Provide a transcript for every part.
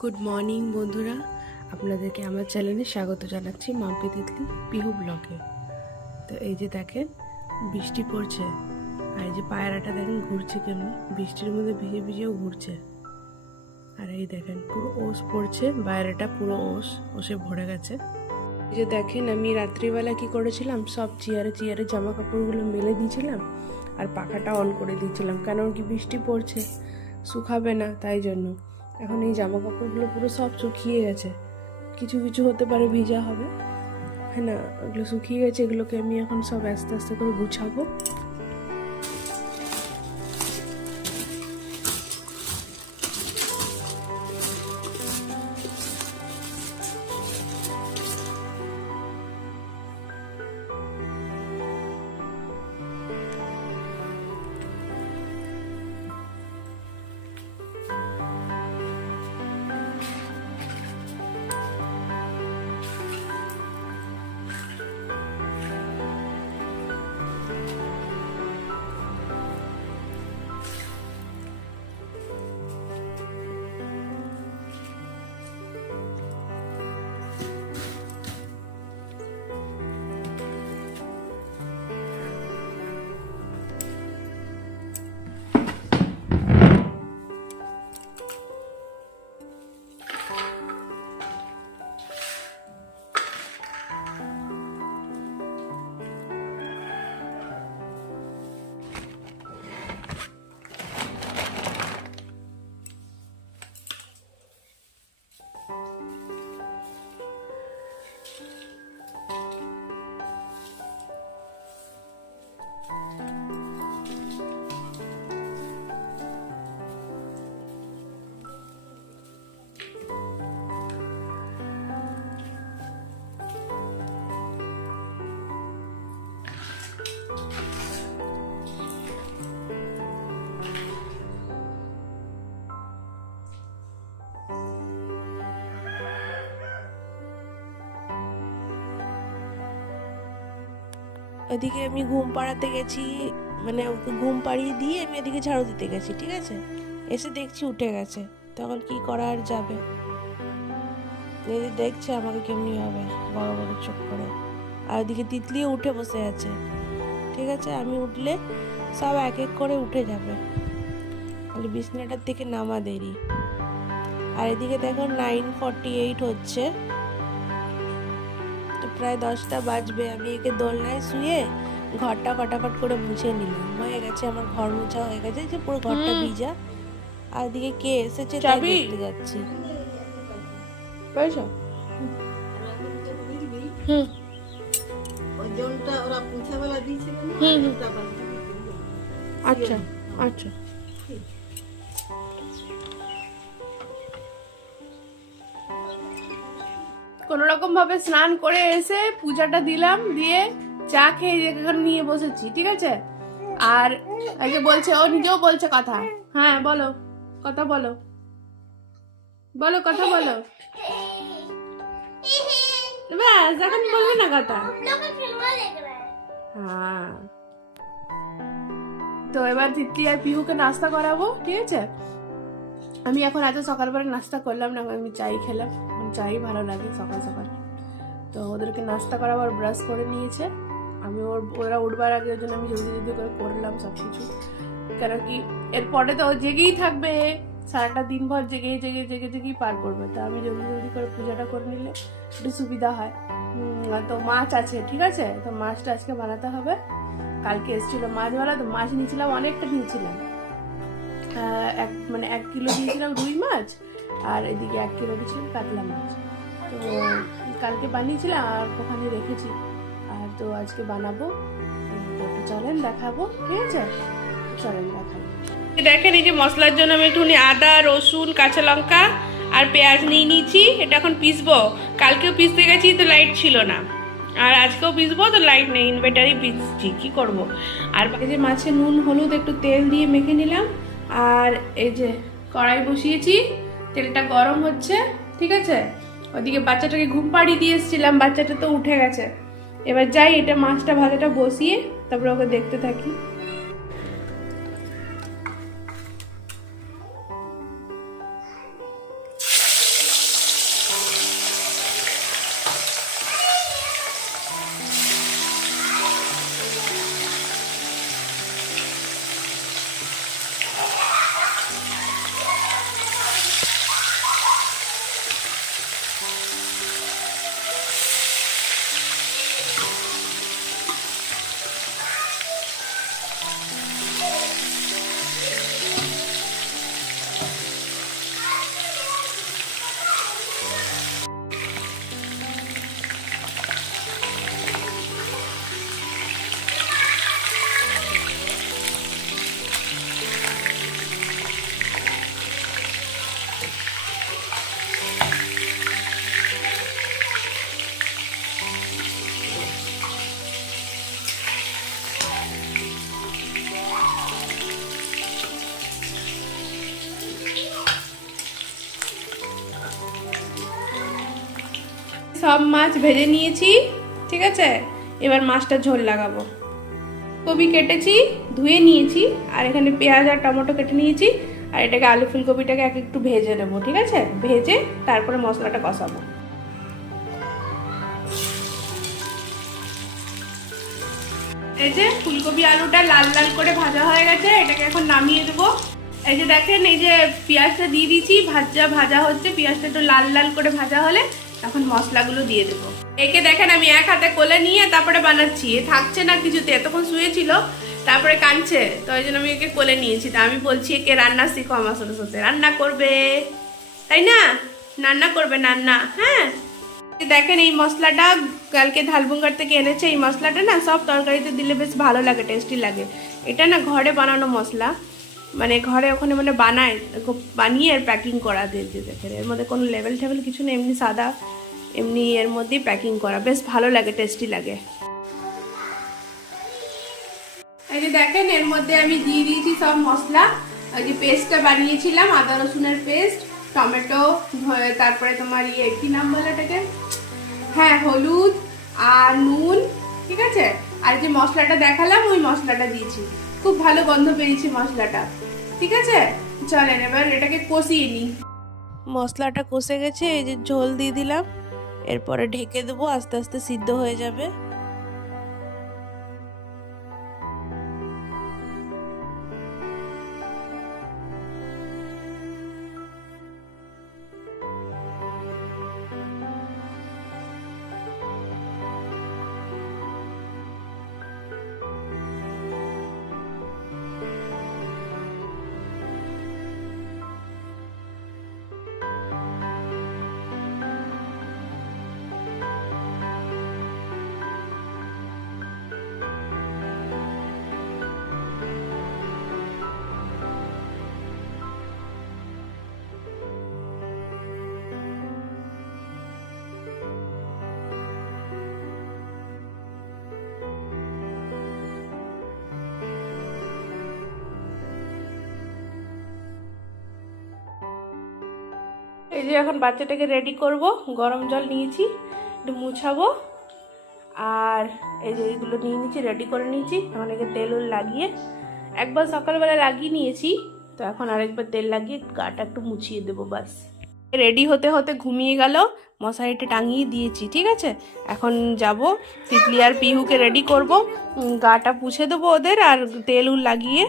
Good morning বন্ধুরা, আপনাদেরকে আমার চ্যানেলে স্বাগত জানাচ্ছি মাম্পি তিতলি পিহু ব্লগে। তো এই যে দেখেন বৃষ্টি পড়ছে, আর এই যে পায়রাটা দেখেন ঘুরছে কেমনি, বৃষ্টির মধ্যে ভিজে ভিজেও ঘুরছে। আর এই দেখেন পুরো ওস পড়ছে, বাইরেটা পুরো ওসে ভরে গেছে। এই যে দেখেন আমি রাত্রিবেলা কি করেছিলাম, সব চেয়ারে জামা কাপড়গুলো মেলে দিয়েছিলাম আর পাখাটা অন করে দিয়েছিলাম, কারণ কি বৃষ্টি পড়ছে, শুকাবে না, তাই জন্য। এখন এই জামা কাপড়গুলো পুরো সব শুকিয়ে গেছে, কিছু কিছু হতে পারে ভিজা হবে, হ্যাঁ না, ওগুলো শুকিয়ে গেছে, এগুলোকে আমি এখন সব আস্তে আস্তে করে গুছাবো। এদিকে আমি ঘুম পাড়াতে গেছি, মানে ওকে ঘুম পাড়িয়ে দিয়ে আমি এদিকে ঝাড়ু দিতে গেছি, ঠিক আছে। এসে দেখছি উঠে গেছে, তখন কি করা আর যাবে। দিদি দেখছে আমাকে কেমনি হবে, বড় বড় চোখ করে। আর ওদিকে তিতলিও উঠে বসে আছে, ঠিক আছে। আমি উঠলে সব এক এক করে উঠে যাবে, খালি বিছনাটার থেকে নামা দেরি। আর এদিকে দেখো 9:48 হচ্ছে, তো প্রায় 10টা বাজবে। আমি একে দোলনায় শুয়ে ঘরটা ফটাফট করে মুছে নিলাম, হয়ে গেছে আমার ঘর মোছা হয়ে গেছে, যে পুরো ঘরটা ভিজা। আর এদিকে কে এসেছে তাই দেখতে যাচ্ছি, বুঝছো? হুম আচ্ছা আচ্ছা। কোনো রকম ভাবে স্নান করে এসে পূজাটা দিলাম, দিয়ে চা খেয়ে এখানে নিয়ে বসেছি, ঠিক আছে। আর এই যে বলছে, ও নিজেও বলছে কথা, হ্যাঁ বলো, কথা বলো, বলো কথা বলো, ব্যাস এখন বলবে না কথা। হ্যাঁ, তো এবার তিতলি আর পিহুকে নাস্তা করাবো, ঠিক আছে। আমি এখন এত সকালবেলা নাস্তা করলাম না, আমি চাই খেলাম, চাই ভালো লাগে সকাল সকাল। তো ওদেরকে নাস্তা করাবার ব্রাশ করে নিয়েছে, আমি ওরা উঠবার আগে ওই জন্য আমি জলদি জলদি করে করলাম সব কিছু, কারণ কি এরপরে তো ও জেগেই থাকবে, সারাটা দিনভর জেগেই পার করবে। তো আমি জলদি জলদি করে পূজাটা করে নিলে একটু সুবিধা হয়। তো মাছ আছে, ঠিক আছে, তো মাছটা আজকে বানাতে হবে। কালকে এসেছিল মাছওয়ালা, তো মাছ নিয়েছিলাম, অনেকটা নিয়েছিলাম, 1 কিলো দিয়েছিলাম রুই মাছ, আর এদিকে 1 কিলো দিয়েছিলাম কাতলা মাছ। তো কালকে বানিয়েছিলাম আর ওখানে রেখেছি, আর তো আজকে বানাবো। তো চলেন দেখাবো, ঠিক আছে, চলেন দেখাবো। দেখেন এই যে মশলার জন্য আমি একটুখানি আদা, রসুন, কাঁচা লঙ্কা আর পেঁয়াজ নিয়ে নিয়েছি, এটা এখন পিসবো। কালকেও পিসতে গেছি তো লাইট ছিল না, আর আজকেও পিসবো তো লাইট নেই, ইনভার্টারই পিসছি, কি করব। আর এই যে মাছে নুন হলুদ একটু তেল দিয়ে মেখে নিলাম, আর এই যে কড়াই বসিয়েছি, তেলটা গরম হচ্ছে, ঠিক আছে। ওদিকে বাচ্চাটাকে ঘুম পাড়িয়ে দিয়ে এসেছিলাম, বাচ্চাটা তো উঠে গেছে। এবার যাই এটা মাছটা ভাজাটা বসিয়ে তারপরে ওকে দেখতে থাকি। সব মাছ ভেজে নিয়েছি, ঠিক আছে। এবার মাছটা ঝোল লাগাবো। কপি কেটেছি, ধুয়ে নিয়েছি, আর এখানে পেঁয়াজ আর টমেটো কেটে নিয়েছি, আর এটাকে আলু ফুলকপিটাকে একটু ভেজে নেবো, ঠিক আছে। ভেজে তারপরে মশলাটা কষাবো। এই যে ফুলকপি আলুটা লাল লাল করে ভাজা হয়ে গেছে, এটাকে এখন নামিয়ে দেবো। এই যে দেখেন, এই যে পেঁয়াজটা দিয়ে দিয়েছি, ভাজা হচ্ছে। পেঁয়াজটা একটু লাল লাল করে ভাজা হলে তখন মশলাগুলো দিয়ে দেবো। একে দেখেন আমি এক হাতে কোলে নিয়ে তারপরে বানাচ্ছি, থাকছে না কিছুতে, এতক্ষণ শুয়েছিল তারপরে কাঁদছে, তো ওই জন্য আমি একে কোলে নিয়েছি। তা আমি বলছি একে রান্না শিখো আমার সাথে সাথে, রান্না করবে, তাই না? রান্না করবে, রান্না। হ্যাঁ, দেখেন এই মশলাটা কালকে ঝালবুঙ্গার থেকে এনেছে। এই মশলাটা না সব তরকারিতে দিলে বেশ ভালো লাগে, টেস্টি লাগে। এটা না ঘরে বানানো মশলা, মানে ঘরে ওখানে মানে বানিয়ে আর প্যাকিং করা দিয়েছে। দেখেন এর মধ্যে কোনো লেভেল টেবেল কিছু নেই, এমনি সাদা, এমনি এর মধ্যেই প্যাকিং করা, বেশ ভালো লাগে, টেস্টি লাগে। এই যে দেখেন এর মধ্যে আমি দিয়ে দিয়েছি সব মশলা। ওই যে পেস্টটা বানিয়েছিলাম, আদা রসুনের পেস্ট, টমেটো, তারপরে তোমার কি নাম বলে এটাকে, হ্যাঁ হলুদ আর নুন, ঠিক আছে। আর যে মশলাটা দেখালাম ওই মশলাটা দিয়েছি, খুব ভালো গন্ধ বেরিয়েছে মশলাটা, ঠিক আছে। চলেন এবার এটাকে কষিয়ে নিই। মশলাটা কষে গেছে, এই যে ঝোল দিয়ে দিলাম, এরপরে ঢেকে দেবো, আস্তে আস্তে সিদ্ধ হয়ে যাবে। এই যে এখন বাচ্চাটাকে রেডি করব, গরম জল নিয়েছি, একটু মুছাবো, আর এই যে এইগুলো নিয়ে নিয়েছি, রেডি করে নিয়েছি। এখন একে তেল লাগিয়ে, একবার সকালবেলা লাগিয়ে নিয়েছি, তো এখন আরেকবার তেল লাগিয়ে গাটা একটু মুছিয়ে দেবো, বাস। রেডি হতে হতে ঘুমিয়ে গেল, মশারিটা টাঙিয়ে দিয়েছি, ঠিক আছে। এখন যাব তিতলি আর পিহুকে রেডি করব, গাটা পুছে দেবো ওদের, আর তেল লাগিয়ে,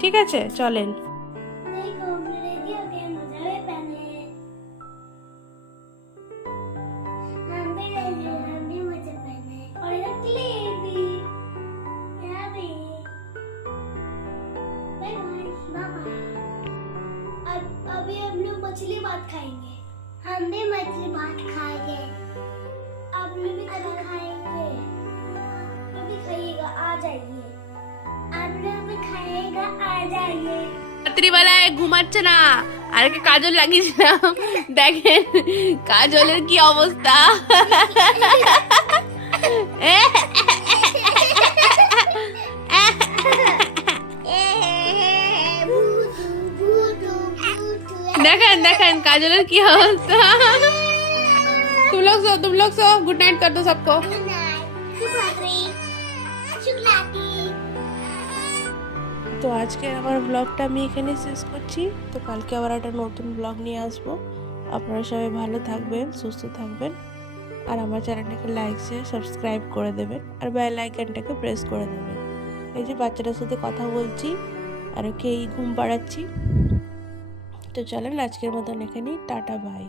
ঠিক আছে। চলেন। अभी हम लोग मछली भात खाएंगे। हम भी मछली भात खाएंगे। आप लोग भी खाएंगे? आप भी खाइएगा, आ जाइए। आप लोग भी खाइएगा, आ जाइए। রাত্রিবেলায় ঘুমাচ্ছে না, আর কি কাজল লাগিয়েছিলাম, দেখেন কাজলের কি অবস্থা। দেখেন দেখেন काजोलर की अवस्था। तुम लोग सो गुड नाइट कर दो सबको। তো আজকে আমার ব্লগটা আমি এখানে শেষ করছি। তো কালকে আবার একটা নতুন ব্লগ নিয়ে আসবো। আপনারা সবাই ভালো থাকবেন, সুস্থ থাকবেন, আর আমার চ্যানেলটাকে লাইক শেয়ার সাবস্ক্রাইব করে দেবেন, আর বেল আইকনটাকে প্রেস করে দেবেন। এই যে বাচ্চাটার সাথে কথা বলছি আর ওকে ঘুম পাড়াচ্ছি। তো চলেন আজকের মতন এখানেই, টাটা বাই।